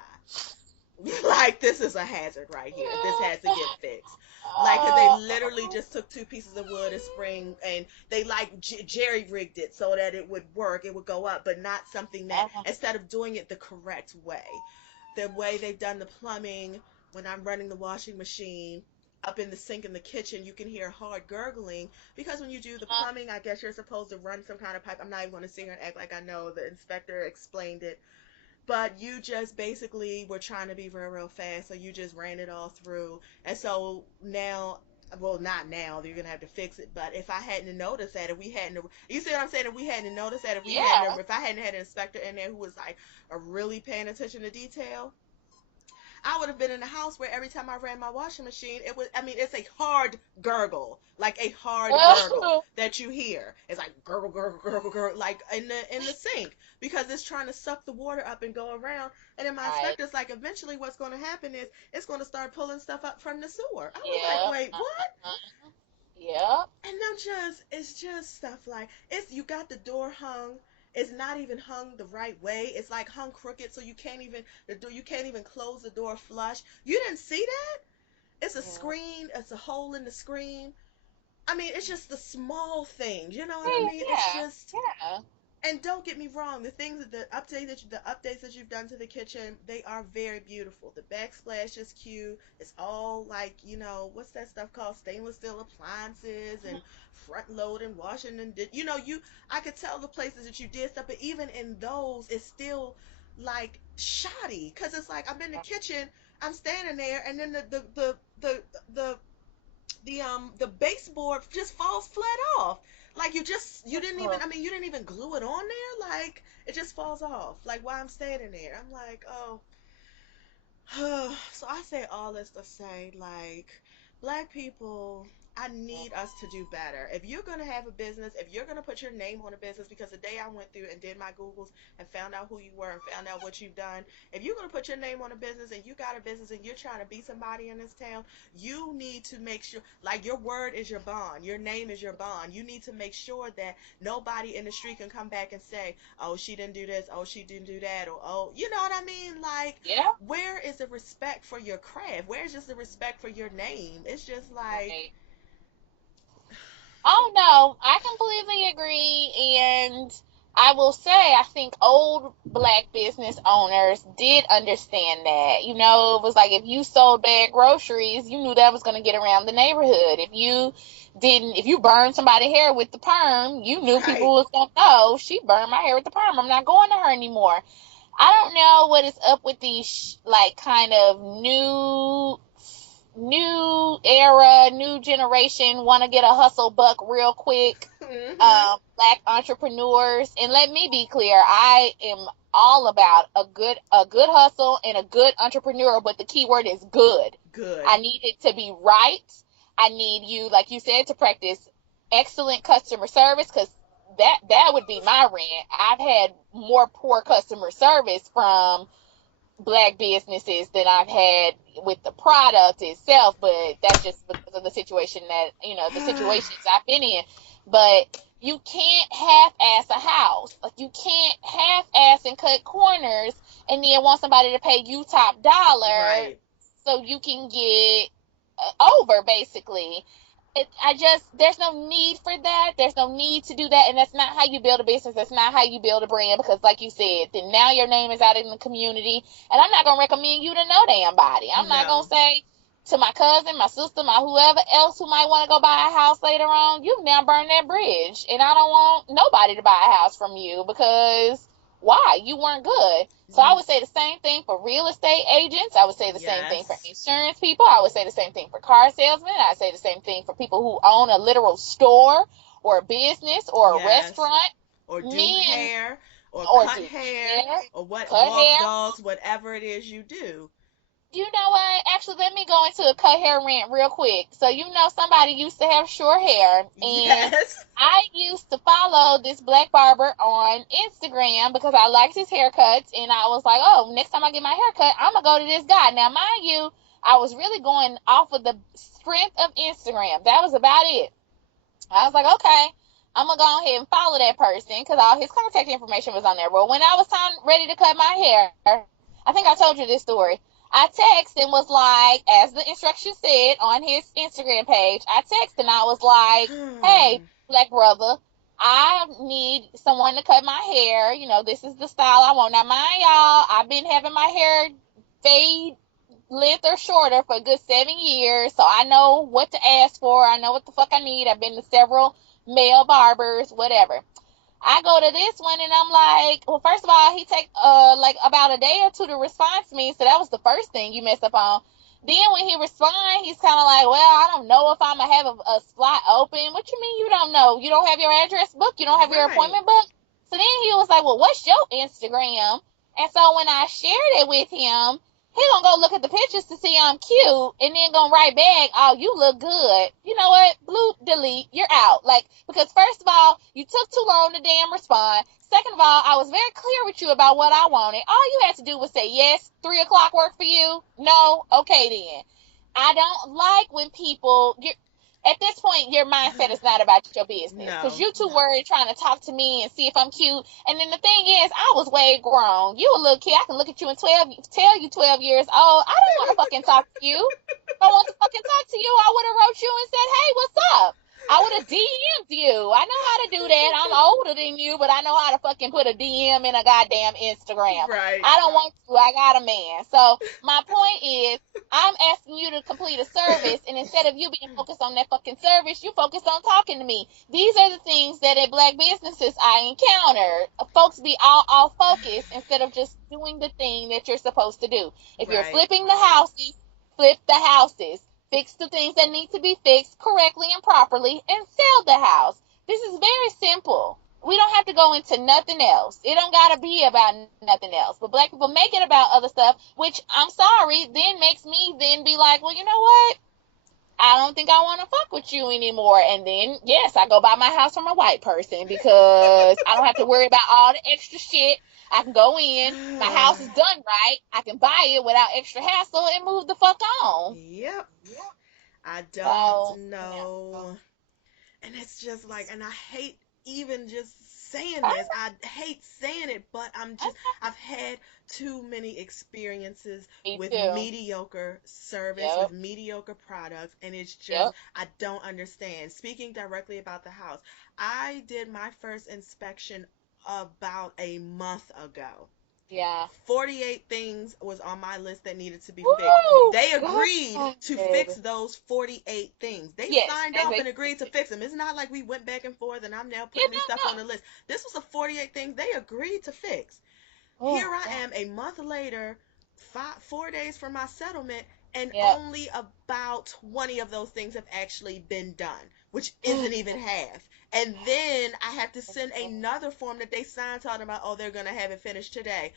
Like, this is a hazard right here. This has to get fixed. Like, 'cause they literally just took two pieces of wood, a spring, and they like jerry rigged it so that it would work, it would go up, but not something that, instead of doing it the correct way, the way they've done the plumbing. When I'm running the washing machine up in the sink in the kitchen, you can hear hard gurgling because when you do the plumbing, I guess you're supposed to run some kind of pipe. I'm not even going to sit here and act like I know. The inspector explained it, but you just basically were trying to be real, real fast, so you just ran it all through. And so now, well, not now, you're gonna have to fix it. But if I hadn't noticed that, if we hadn't, you see what I'm saying? If we hadn't noticed that, Yeah. if I hadn't had an inspector in there who was like really paying attention to detail, I would have been in a house where every time I ran my washing machine, it was, I mean, it's a hard gurgle, like a hard gurgle that you hear. It's like gurgle, gurgle, gurgle, gurgle, like in the sink, because it's trying to suck the water up and go around. And then my Right. inspector's like, eventually what's going to happen is it's going to start pulling stuff up from the sewer. I was like, Yeah. wait, what? Yeah. And it's just stuff like, you got the door hung. It's not even hung the right way. It's like hung crooked, so you can't even close the door flush. You didn't see that? It's a Yeah. screen. It's a hole in the screen. I mean, it's just the small things. You know what I mean? It's Yeah. just, Yeah. and don't get me wrong, the updates that you've done to the kitchen, they are very beautiful. The backsplash is cute. It's all like, what's that stuff called? Stainless steel appliances and front loading, washing and I could tell the places that you did stuff, but even in those, it's still like shoddy, because it's like I'm in the kitchen, I'm standing there, and then the the baseboard just falls flat off. Like, you didn't even, I mean, you didn't even glue it on there. Like, it just falls off. Like, while I'm standing there, I'm like, oh. So I say all this to say, like, black people, I need us to do better. If you're going to have a business, if you're going to put your name on a business, because the day I went through and did my Googles and found out who you were and found out what you've done, if you're going to put your name on a business and you got a business and you're trying to be somebody in this town, you need to make sure, like, your word is your bond. Your name is your bond. You need to make sure that nobody in the street can come back and say, oh, she didn't do this, oh, she didn't do that, or, oh, you know what I mean? Like, Yeah. where is the respect for your craft? Where's just the respect for your name? It's just like, Right. Oh no, I completely agree, and I will say I think old black business owners did understand that. It was like if you sold bad groceries, you knew that was going to get around the neighborhood. If you burned somebody's hair with the perm, you knew right. people was going to know she burned my hair with the perm. I'm not going to her anymore. I don't know what is up with these like kind of new era, new generation want to get a hustle buck real quick. Hmm. Black entrepreneurs, and let me be clear, I am all about a good hustle and a good entrepreneur, but the key word is good. Good. I need it to be right. I need you, like you said, to practice excellent customer service, because that would be my rant. I've had more poor customer service from black businesses than I've had with the product itself, but that's just because of the situation the situations I've been in. But you can't half-ass a house. Like, you can't half-ass and cut corners and then want somebody to pay you top dollar Right. so you can get over, basically. There's no need for that. There's no need to do that. And that's not how you build a business. That's not how you build a brand, because like you said, then now your name is out in the community. And I'm not going to recommend you to no damn body. I'm not going No. to say to my cousin, my sister, my whoever else who might want to go buy a house later on, you've now burned that bridge. And I don't want nobody to buy a house from you because why? You weren't good. So I would say the same thing for real estate agents. I would say the same thing for insurance people. I would say the same thing for car salesmen. I'd say the same thing for people who own a literal store or a business or a restaurant. Or do Men, hair or cut hair or walk dogs, whatever it is you do. You know what? Actually, let me go into a cut hair rant real quick. So, somebody used to have short hair. And I used to follow this black barber on Instagram because I liked his haircuts. And I was like, oh, next time I get my haircut, I'm going to go to this guy. Now, mind you, I was really going off of the strength of Instagram. That was about it. I was like, okay, I'm going to go ahead and follow that person because all his contact information was on there. Well, when I was ready to cut my hair, I think I told you this story. I texted and was like, as the instructions said on his Instagram page, I texted and I was like, hey, black brother, I need someone to cut my hair. This is the style I want. Now, mind y'all, I've been having my hair fade length or shorter for a good 7 years, so I know what to ask for. I know what the fuck I need. I've been to several male barbers, whatever. I go to this one and I'm like, well, first of all, he take like about a day or two to respond to me. So that was the first thing you mess up on. Then when he responds, he's kind of like, well, I don't know if I'm going to have a slot open. What you mean you don't know? You don't have your address book? You don't have your appointment book? So then he was like, well, what's your Instagram? And so when I shared it with him, he gonna go look at the pictures to see I'm cute and then gonna write back, oh, you look good. You know what? Bloop, delete, you're out. Because first of all, you took too long to damn respond. Second of all, I was very clear with you about what I wanted. All you had to do was say, yes, 3 o'clock work for you? No? Okay then. I don't like when people, at this point, your mindset is not about your business. Because you too worried trying to talk to me and see if I'm cute. And then the thing is, I was way grown. You a little kid. I can look at you and tell you 12 years old. I don't want to fucking talk to you. If I want to fucking talk to you, I would have wrote you and said, hey, what's up? I would have DM'd you. I know how to do that. I'm older than you, but I know how to fucking put a DM in a goddamn Instagram. Right. I don't want to. I got a man. So my point is, I'm asking you to complete a service, and instead of you being focused on that fucking service, you focus on talking to me. These are the things that at black businesses I encounter. Folks be all off focus instead of just doing the thing that you're supposed to do. If you're flipping the houses, flip the houses. Fix the things that need to be fixed correctly and properly, and sell the house. This is very simple. We don't have to go into nothing else. It don't got to be about nothing else. But black people make it about other stuff, which, I'm sorry, then makes me then be like, well, you know what? I don't think I want to fuck with you anymore. And then, yes, I go buy my house from a white person because I don't have to worry about all the extra shit. I can go in, my house is done right, I can buy it without extra hassle and move the fuck on. Yep. I don't know. And it's just like, and I hate even just saying this. I hate saying it, but I've had too many experiences with mediocre service, with mediocre products, and it's just, I don't understand. Speaking directly about the house, I did my first inspection about a month ago. Yeah. 48 things was on my list that needed to be fixed. They agreed to fix those 48 things. They signed off and agreed to fix them. It's not like we went back and forth and I'm now putting these stuff on the list. This was a 48 things they agreed to fix. Here I am a month later, 4 days from my settlement, and only about 20 of those things have actually been done, which isn't even half. And then I have to send another form that they signed talking about, oh, they're going to have it finished today.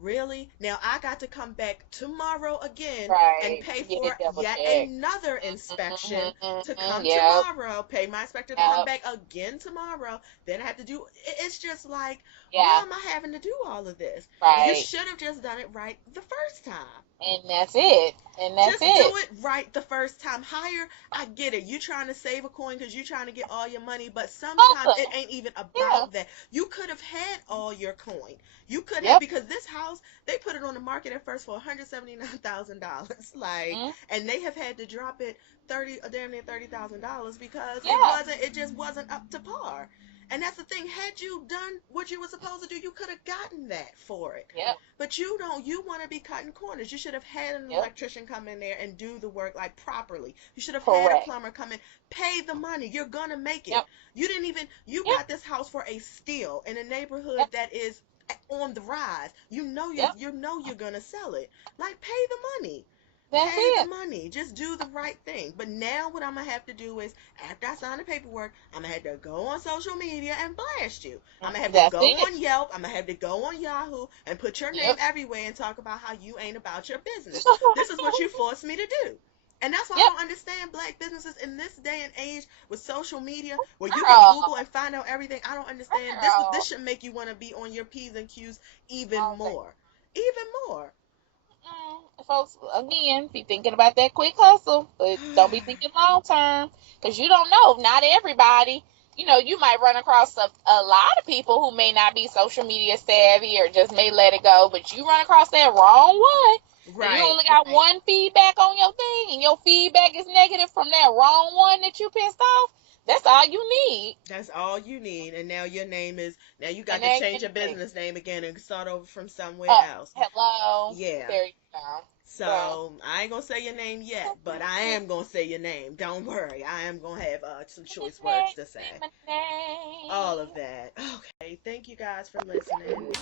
Really? Now I got to come back tomorrow again and pay for yet another inspection to come tomorrow. Pay my inspector to come back again tomorrow. Then I have to do, it's just like, why am I having to do all of this? You should have just done it right the first time. And that's it. Just do it right the first time. Hire, I get it. You trying to save a coin because you're trying to get all your money, but sometimes it ain't even about that. You could have had all your coin. You could have, because this house, they put it on the market at first for $179,000, and they have had to drop it damn near $30,000 because it just wasn't up to par. And that's the thing. Had you done what you were supposed to do, you could have gotten that for it. Yep. But you don't. You want to be cutting corners. You should have had an Yep. electrician come in there and do the work like properly. You should have had a Correct. plumber come in, pay the money. You're gonna make it. Yep. You didn't even. You Yep. got this house for a steal in a neighborhood Yep. that is on the rise. You know Yep. you're gonna sell it. Like pay the money. That's Pay the it. money. Just do the right thing. But now what I'm gonna have to do is, after I sign the paperwork, I'm gonna have to go on social media and blast you. I'm gonna have to That's go it. on Yelp. I'm gonna have to go on Yahoo and put your name Yep. everywhere and talk about how you ain't about your business. This is what you forced me to do. And that's why I Yep. don't understand black businesses in this day and age with social media where you can Girl. Google and find out everything. I don't understand. Girl. This should make you want to be on your P's and Q's even All day. more. Even more. Folks, again, be thinking about that quick hustle, but don't be thinking long term, because you don't know. Not everybody, you might run across a lot of people who may not be social media savvy or just may let it go, but you run across that wrong one. Right. And you only got one feedback on your thing, and your feedback is negative from that wrong one that you pissed off. That's all you need. That's all you need. And now your name is, now you got And to then change your business name again and start over from somewhere Oh, else. hello. Yeah. There you go. So I ain't gonna say your name yet, but I am gonna say your name. Don't worry. I am gonna have some choice words to say. My name. All of that. Okay. Thank you guys for listening.